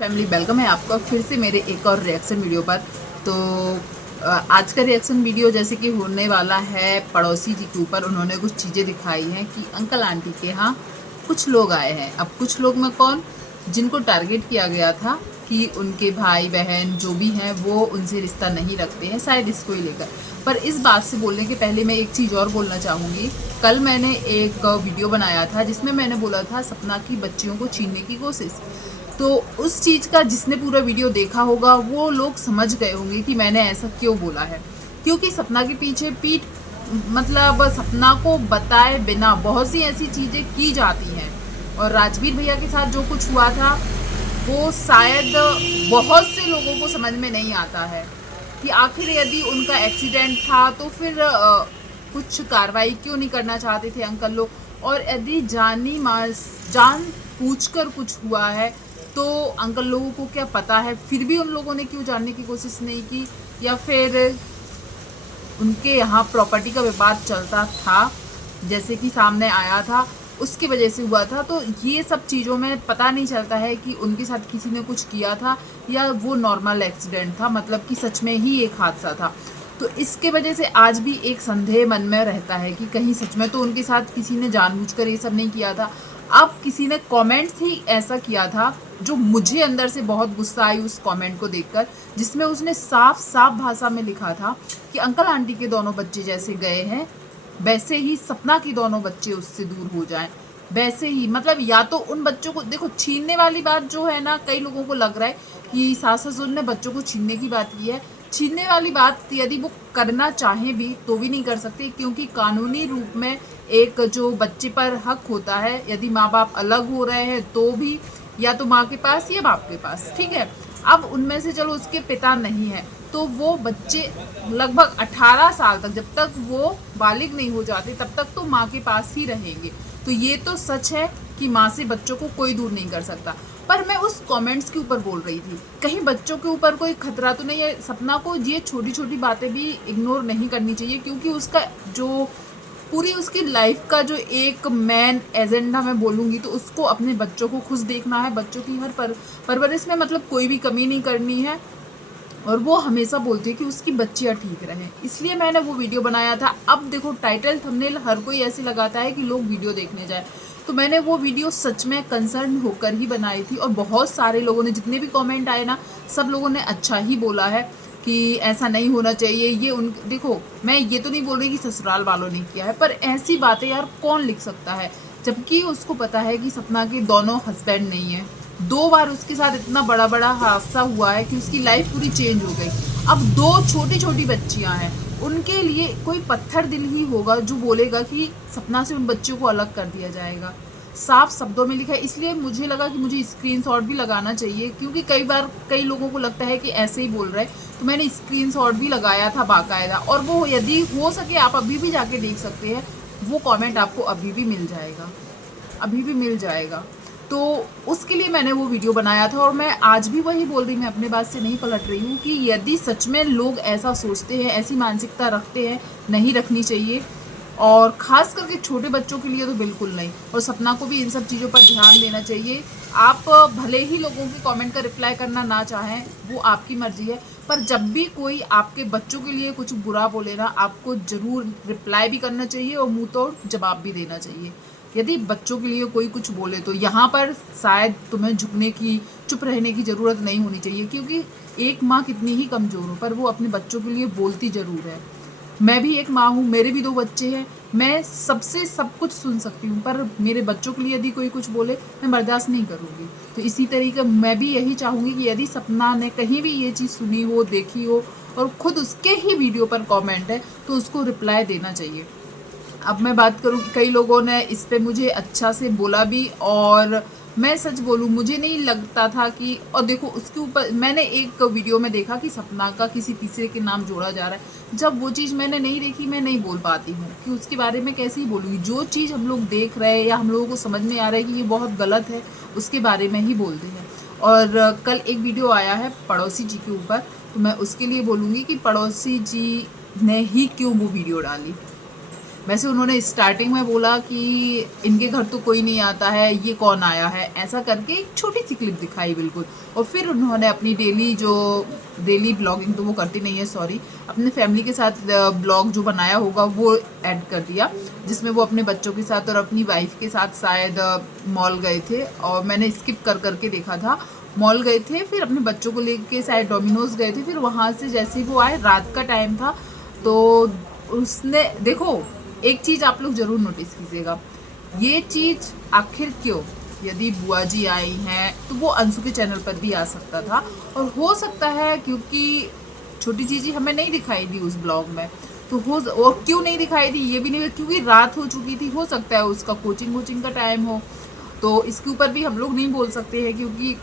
Family welcome है आपका फिर से मेरे एक और रिएक्शन वीडियो पर। तो आज का रिएक्शन वीडियो जैसे कि होने वाला है पड़ोसी जी के ऊपर। उन्होंने कुछ चीज़ें दिखाई हैं कि अंकल आंटी के यहाँ कुछ लोग आए हैं। अब कुछ लोग में कौन, जिनको टारगेट किया गया था कि उनके भाई बहन जो भी हैं वो उनसे रिश्ता नहीं रखते हैं, शायद इसको ही लेकर। पर इस बात से बोलने के पहले मैं एक चीज़ और बोलना चाहूँगी। कल मैंने एक वीडियो बनाया था जिसमें मैंने बोला था सपना की बच्चियों को छीनने की कोशिश। तो उस चीज़ का जिसने पूरा वीडियो देखा होगा वो लोग समझ गए होंगे कि मैंने ऐसा क्यों बोला है। क्योंकि सपना के पीछे पीठ मतलब सपना को बताए बिना बहुत सी ऐसी चीज़ें की जाती हैं। और राजवीर भैया के साथ जो कुछ हुआ था वो शायद बहुत से लोगों को समझ में नहीं आता है कि आखिर यदि उनका एक्सीडेंट था तो फिर कुछ कार्रवाई क्यों नहीं करना चाहते थे अंकल लोग। और यदि जान पूछकर कुछ हुआ है तो अंकल लोगों को क्या पता है, फिर भी उन लोगों ने क्यों जानने की कोशिश नहीं की। या फिर उनके यहाँ प्रॉपर्टी का विवाद चलता था जैसे कि सामने आया था, उसकी वजह से हुआ था। तो ये सब चीज़ों में पता नहीं चलता है कि उनके साथ किसी ने कुछ किया था या वो नॉर्मल एक्सीडेंट था, मतलब कि सच में ही एक हादसा था। तो इसके वजह से आज भी एक संदेह मन में रहता है कि कहीं सच में तो उनके साथ किसी ने जानबूझकर ये सब नहीं किया था। अब किसी ने कमेंट्स ही ऐसा किया था जो मुझे अंदर से बहुत गुस्सा आई उस कमेंट को देखकर, जिसमें उसने साफ साफ भाषा में लिखा था कि अंकल आंटी के दोनों बच्चे जैसे गए हैं वैसे ही सपना की दोनों बच्चे उससे दूर हो जाएं। वैसे ही मतलब या तो उन बच्चों को देखो, छीनने वाली बात जो है ना, कई लोगों को लग रहा है कि सास ससुर ने बच्चों को छीनने की बात की है। छीनने वाली बात यदि वो करना चाहें भी तो भी नहीं कर सकते, क्योंकि कानूनी रूप में एक जो बच्चे पर हक होता है, यदि माँ बाप अलग हो रहे हैं तो भी या तो माँ के पास या बाप के पास, ठीक है। अब उनमें से चलो उसके पिता नहीं है तो वो बच्चे लगभग 18 साल तक, जब तक वो बालिग नहीं हो जाते तब तक तो माँ के पास ही रहेंगे। तो ये तो सच है कि माँ से बच्चों को कोई दूर नहीं कर सकता। पर मैं उस कमेंट्स के ऊपर बोल रही थी, कहीं बच्चों के ऊपर कोई खतरा तो नहीं है। सपना को ये छोटी छोटी बातें भी इग्नोर नहीं करनी चाहिए, क्योंकि उसका जो पूरी उसकी लाइफ का जो एक मेन एजेंडा मैं बोलूँगी तो उसको अपने बच्चों को खुश देखना है। बच्चों की हर परवरिश में मतलब कोई भी कमी नहीं करनी है। और वो हमेशा बोलती है कि उसकी बच्चियाँ ठीक रहें, इसलिए मैंने वो वीडियो बनाया था। अब देखो टाइटल थंबनेल हर कोई ऐसे लगाता है कि लोग वीडियो देखने जाए, तो मैंने वो वीडियो सच में कंसर्न होकर ही बनाई थी। और बहुत सारे लोगों ने, जितने भी कमेंट आए ना, सब लोगों ने अच्छा ही बोला है कि ऐसा नहीं होना चाहिए। ये उन देखो, मैं ये तो नहीं बोल रही कि ससुराल वालों ने किया है, पर ऐसी बातें यार कौन लिख सकता है, जबकि उसको पता है कि सपना के दोनों हस्बैंड नहीं है। 2 बार उसके साथ इतना बड़ा बड़ा हादसा हुआ है कि उसकी लाइफ पूरी चेंज हो गई। अब 2 छोटी छोटी बच्चियां हैं, उनके लिए कोई पत्थर दिल ही होगा जो बोलेगा कि सपना से उन बच्चों को अलग कर दिया जाएगा। साफ शब्दों में लिखा है, इसलिए मुझे लगा कि मुझे स्क्रीनशॉट भी लगाना चाहिए, क्योंकि कई बार कई लोगों को लगता है कि ऐसे ही बोल रहे हैं। तो मैंने स्क्रीनशॉट भी लगाया था बाकायदा, और वो यदि हो सके आप अभी भी जाके देख सकते हैं। वो कमेंट आपको अभी भी मिल जाएगा, अभी भी मिल जाएगा। तो उसके लिए मैंने वो वीडियो बनाया था। और मैं आज भी वही बोल रही, मैं अपने बात से नहीं पलट रही हूँ कि यदि सच में लोग ऐसा सोचते हैं, ऐसी मानसिकता रखते हैं, नहीं रखनी चाहिए। और ख़ास करके छोटे बच्चों के लिए तो बिल्कुल नहीं। और सपना को भी इन सब चीज़ों पर ध्यान देना चाहिए। आप भले ही लोगों के कमेंट का रिप्लाई करना ना चाहें, वो आपकी मर्ज़ी है, पर जब भी कोई आपके बच्चों के लिए कुछ बुरा बोले ना, आपको ज़रूर रिप्लाई भी करना चाहिए और मुँह तोड़ जवाब भी देना चाहिए। यदि बच्चों के लिए कोई कुछ बोले तो यहाँ पर शायद तुम्हें झुकने की, चुप रहने की ज़रूरत नहीं होनी चाहिए, क्योंकि एक माँ कितनी ही कमज़ोर हो पर वो अपने बच्चों के लिए बोलती ज़रूर है। मैं भी एक माँ हूँ, मेरे भी 2 बच्चे हैं, मैं सबसे सब कुछ सुन सकती हूँ, पर मेरे बच्चों के लिए यदि कोई कुछ बोले मैं बर्दाश्त नहीं करूँगी। तो इसी तरीके मैं भी यही चाहूँगी कि यदि सपना ने कहीं भी ये चीज़ सुनी हो, देखी हो और खुद उसके ही वीडियो पर कमेंट है तो उसको रिप्लाई देना चाहिए। अब मैं बात करूँ, कई लोगों ने इस पे मुझे अच्छा से बोला भी, और मैं सच बोलूँ मुझे नहीं लगता था कि, और देखो उसके ऊपर मैंने एक वीडियो में देखा कि सपना का किसी तीसरे के नाम जोड़ा जा रहा है। जब वो चीज़ मैंने नहीं देखी, मैं नहीं बोल पाती हूँ कि उसके बारे में कैसे ही बोलूँगी। जो चीज़ हम लोग देख रहे हैं या हम लोगों को समझ में आ रहा है कि ये बहुत गलत है, उसके बारे में ही बोलते हैं। और कल एक वीडियो आया है पड़ोसी जी के ऊपर, तो मैं उसके लिए बोलूँगी कि पड़ोसी जी ने ही क्यों वो वीडियो डाली। वैसे उन्होंने स्टार्टिंग में बोला कि इनके घर तो कोई नहीं आता है, ये कौन आया है, ऐसा करके एक छोटी सी क्लिप दिखाई बिल्कुल। और फिर उन्होंने अपनी डेली ब्लॉगिंग तो वो करती नहीं है, सॉरी, अपने फैमिली के साथ ब्लॉग जो बनाया होगा वो ऐड कर दिया, जिसमें वो अपने बच्चों के साथ और अपनी वाइफ के साथ शायद मॉल गए थे, और मैंने स्किप कर करके देखा था। मॉल गए थे, फिर अपने बच्चों को लेके शायद डोमिनोज गए थे, फिर वहाँ से जैसे ही वो आए, रात का टाइम था, तो उसने देखो, एक चीज़ आप लोग ज़रूर नोटिस कीजिएगा, ये चीज़ आखिर क्यों, यदि बुआ जी आई हैं तो वो अंशु के चैनल पर भी आ सकता था, और हो सकता है क्योंकि छोटी चीज़ी हमें नहीं दिखाई दी उस ब्लॉग में, तो और क्यों नहीं दिखाई दी ये भी नहीं, क्योंकि रात हो चुकी थी, हो सकता है उसका कोचिंग का टाइम हो, तो इसके ऊपर भी हम लोग नहीं बोल सकते हैं, क्योंकि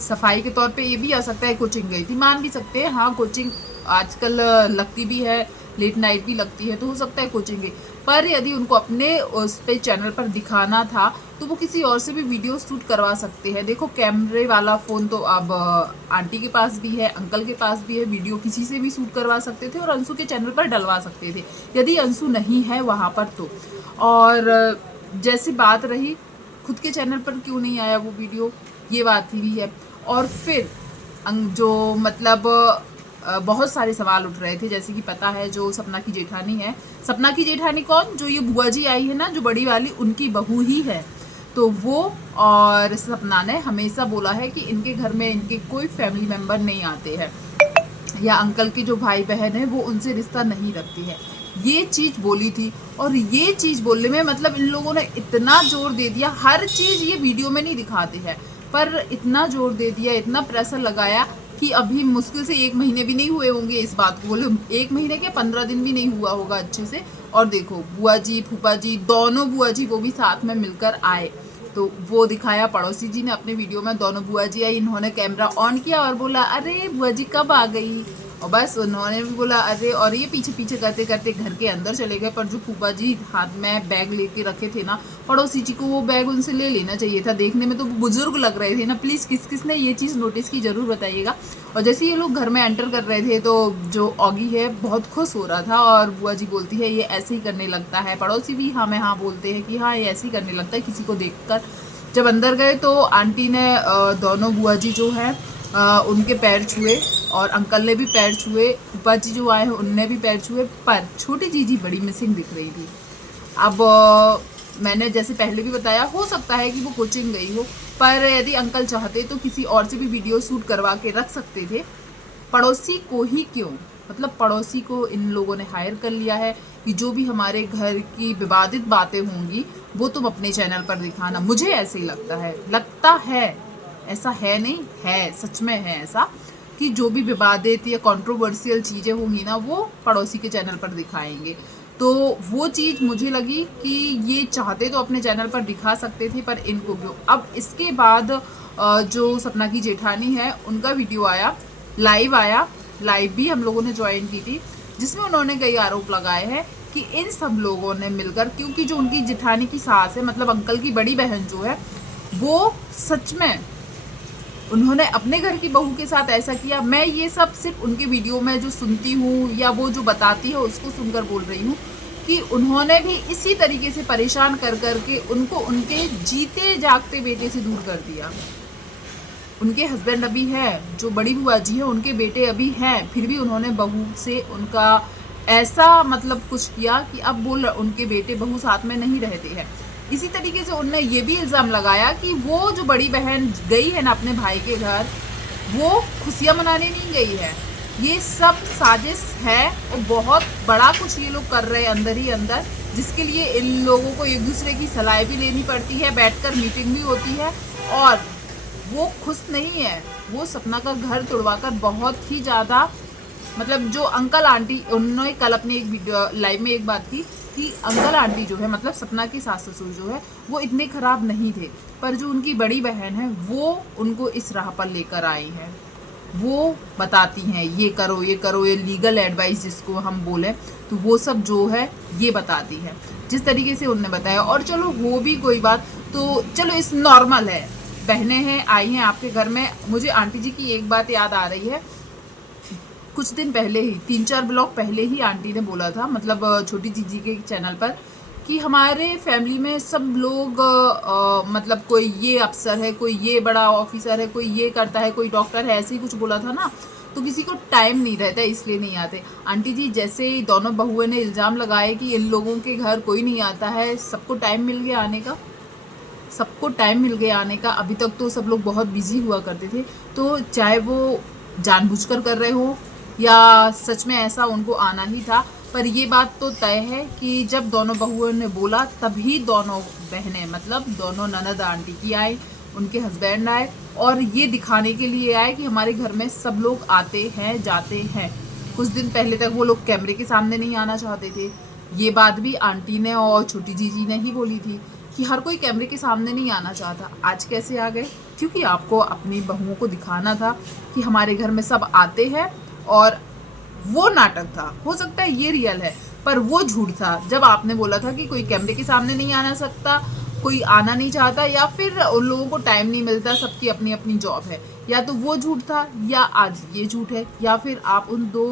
सफाई के तौर पे ये भी आ सकता है कोचिंग गई थी, मान भी सकते हैं, हाँ कोचिंग आजकल लगती भी है, लेट नाइट भी लगती है, तो हो सकता है कोचिंग गई, पर यदि उनको अपने उस पे चैनल पर दिखाना था तो वो किसी और से भी वीडियो शूट करवा सकते हैं। देखो कैमरे वाला फ़ोन तो अब आंटी के पास भी है, अंकल के पास भी है, वीडियो किसी से भी शूट करवा सकते थे और अंशु के चैनल पर डलवा सकते थे, यदि अंशु नहीं है वहाँ पर तो। और जैसी बात रही खुद के चैनल पर क्यों नहीं आया वो वीडियो, ये बात भी है। और फिर जो मतलब बहुत सारे सवाल उठ रहे थे, जैसे कि पता है जो सपना की जेठानी है, सपना की जेठानी कौन, जो ये बुआ जी आई है ना, जो बड़ी वाली, उनकी बहू ही है, तो वो। और सपना ने हमेशा बोला है कि इनके घर में इनके कोई फैमिली मेम्बर नहीं आते हैं, या अंकल के जो भाई बहन है वो उनसे रिश्ता नहीं रखती है, ये चीज़ बोली थी। और ये चीज़ बोलने में मतलब इन लोगों ने इतना जोर दे दिया, हर चीज़ ये वीडियो में नहीं दिखाते हैं, पर इतना जोर दे दिया, इतना प्रेशर लगाया कि अभी मुश्किल से 1 महीने भी नहीं हुए होंगे इस बात को बोले, 1 महीने के 15 दिन भी नहीं हुआ होगा अच्छे से। और देखो बुआ जी फूफा जी दोनों बुआ जी वो भी साथ में मिलकर आए, तो वो दिखाया, पड़ोसी जी ने अपने वीडियो में, दोनों बुआ जी आई, इन्होंने कैमरा ऑन किया और बोला अरे बुआ जी कब आ गई, और बस उन्होंने भी बोला अरे, और ये पीछे पीछे करते करते घर के अंदर चले गए। पर जो फूफा जी हाथ में बैग लेके रखे थे ना, पड़ोसी जी को वो बैग उनसे ले लेना चाहिए था, देखने में तो बुजुर्ग लग रहे थे ना। प्लीज़ किस किस ने ये चीज़ नोटिस की ज़रूर बताइएगा। और जैसे ये लोग घर में एंटर कर रहे थे तो जो ऑगी है बहुत खुश हो रहा था, और बुआ जी बोलती है ये ऐसे ही करने लगता है, पड़ोसी भी हाँ में हाँ बोलते हैं कि हाँ ये ऐसे ही करने लगता है किसी को देखकर। जब अंदर गए तो आंटी ने दोनों बुआ जी जो है उनके पैर छुए, और अंकल ने भी पैर छुए, फूफा जी जो आए हैं उनने भी पैर छुए, पर छोटी जीजी बड़ी मिसिंग दिख रही थी। अब मैंने जैसे पहले भी बताया, हो सकता है कि वो कोचिंग गई हो, पर यदि अंकल चाहते तो किसी और से भी वीडियो शूट करवा के रख सकते थे, पड़ोसी को ही क्यों, मतलब पड़ोसी को इन लोगों ने हायर कर लिया है कि जो भी हमारे घर की विवादित बातें होंगी वो तुम अपने चैनल पर दिखाना। मुझे ऐसे ही लगता है, ऐसा है नहीं है, सच में है ऐसा, कि जो भी विवादित या कंट्रोवर्शियल चीज़ें होंगी ना वो पड़ोसी के चैनल पर दिखाएंगे। तो वो चीज़ मुझे लगी कि ये चाहते तो अपने चैनल पर दिखा सकते थे, पर इनको क्यों। अब इसके बाद जो सपना की जेठानी है उनका वीडियो आया, लाइव भी हम लोगों ने ज्वाइन की थी, जिसमें उन्होंने कई आरोप लगाए हैं कि इन सब लोगों ने मिलकर, क्योंकि जो उनकी जेठानी की सास है, मतलब अंकल की बड़ी बहन जो है, वो सच में उन्होंने अपने घर की बहू के साथ ऐसा किया। मैं ये सब सिर्फ उनके वीडियो में जो सुनती हूँ या वो जो बताती है उसको सुनकर बोल रही हूँ कि उन्होंने भी इसी तरीके से परेशान कर करके उनको उनके जीते जागते बेटे से दूर कर दिया। उनके हस्बैंड अभी है, जो बड़ी बुआ जी है उनके बेटे अभी हैं, फिर भी उन्होंने बहू से उनका ऐसा मतलब कुछ किया कि अब बोल उनके बेटे बहू साथ में नहीं रहते हैं। इसी तरीके से उनने ये भी इल्ज़ाम लगाया कि वो जो बड़ी बहन गई है ना अपने भाई के घर, वो खुशियाँ मनाने नहीं गई है। ये सब साजिश है और बहुत बड़ा कुछ ये लोग कर रहे हैं अंदर ही अंदर, जिसके लिए इन लोगों को एक दूसरे की सलाह भी लेनी पड़ती है, बैठकर मीटिंग भी होती है। और वो खुश नहीं है, वो सपना का घर तोड़वाकर बहुत ही ज़्यादा, मतलब जो अंकल आंटी, उन्होंने कल अपने एक वीडियो लाइव में एक बात की कि अंकल आंटी जो है, मतलब सपना की सास ससुर जो है, वो इतने ख़राब नहीं थे, पर जो उनकी बड़ी बहन है वो उनको इस राह पर लेकर आई है। वो बताती हैं ये करो ये करो, ये लीगल एडवाइस जिसको हम बोले, तो वो सब जो है ये बताती है जिस तरीके से उनने बताया। और चलो वो भी कोई बात, तो चलो इस नॉर्मल है, बहनें हैं आई हैं आपके घर में। मुझे आंटी जी की एक बात याद आ रही है, कुछ दिन पहले ही 3-4 ब्लॉग पहले ही आंटी ने बोला था, मतलब छोटी जीजी के चैनल पर, कि हमारे फैमिली में सब लोग मतलब कोई ये अफसर है, कोई ये बड़ा ऑफिसर है, कोई ये करता है, कोई डॉक्टर है, ऐसे ही कुछ बोला था ना। तो किसी को टाइम नहीं रहता इसलिए नहीं आते। आंटी जी जैसे ही दोनों बहुओं ने इल्ज़ाम लगाए कि इन लोगों के घर कोई नहीं आता है, सबको टाइम मिल गया आने का, सबको टाइम मिल गया आने का। अभी तक तो सब लोग बहुत बिजी हुआ करते थे, तो चाहे वो जानबूझकर कर रहे हो या सच में ऐसा उनको आना ही था, पर ये बात तो तय है कि जब दोनों बहुओं ने बोला तभी दोनों बहनें, मतलब दोनों ननद आंटी की आई, उनके हस्बैंड आए और ये दिखाने के लिए आए कि हमारे घर में सब लोग आते हैं जाते हैं। कुछ दिन पहले तक वो लोग कैमरे के सामने नहीं आना चाहते थे। ये बात भी आंटी ने और छोटी जीजी ने ही बोली थी कि हर कोई कैमरे के सामने नहीं आना चाहता। आज कैसे आ गए? क्योंकि आपको अपनी बहुओं को दिखाना था कि हमारे घर में सब आते हैं, और वो नाटक था। हो सकता है ये रियल है, पर वो झूठ था। जब आपने बोला था कि कोई कैमरे के सामने नहीं आना सकता, कोई आना नहीं चाहता, या फिर उन लोगों को टाइम नहीं मिलता, सबकी अपनी अपनी जॉब है, या तो वो झूठ था या आज ये झूठ है। या फिर आप उन दो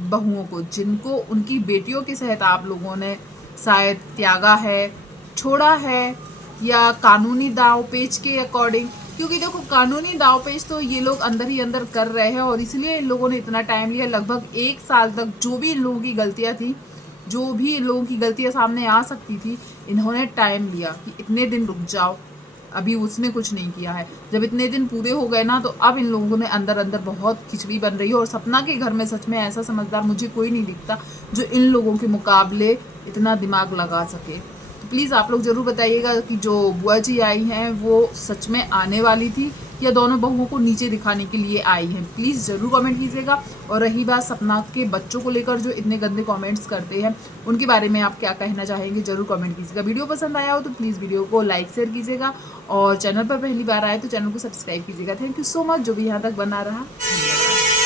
बहुओं को, जिनको उनकी बेटियों के सहित आप लोगों ने शायद त्यागा है, छोड़ा है, या कानूनी दाव पेच के अकॉर्डिंग, क्योंकि देखो कानूनी दाव पेच तो ये लोग अंदर ही अंदर कर रहे हैं, और इसलिए इन लोगों ने इतना टाइम लिया। लगभग 1 साल तक जो भी इन लोगों की गलतियां थी, जो भी इन लोगों की गलतियां सामने आ सकती थी, इन्होंने टाइम लिया कि इतने दिन रुक जाओ। अभी उसने कुछ नहीं किया है। जब इतने दिन पूरे हो गए ना, तो अब इन लोगों ने अंदर अंदर बहुत खिचड़ी बन रही है। और सपना के घर में सच में ऐसा समझदार मुझे कोई नहीं दिखता जो इन लोगों के मुकाबले इतना दिमाग लगा सके। तो प्लीज़ आप लोग ज़रूर बताइएगा कि जो बुआ जी आई हैं वो सच में आने वाली थी या दोनों बहुओं को नीचे दिखाने के लिए आई हैं। प्लीज़ ज़रूर कमेंट कीजिएगा। और रही बात सपना के बच्चों को लेकर जो इतने गंदे कमेंट्स करते हैं, उनके बारे में आप क्या कहना चाहेंगे ज़रूर कमेंट कीजिएगा। वीडियो पसंद आया हो तो प्लीज़ वीडियो को लाइक शेयर कीजिएगा, और चैनल पर पहली बार आए तो चैनल को सब्सक्राइब कीजिएगा। थैंक यू सो मच जो भी यहाँ तक बना रहा। धन्यवाद।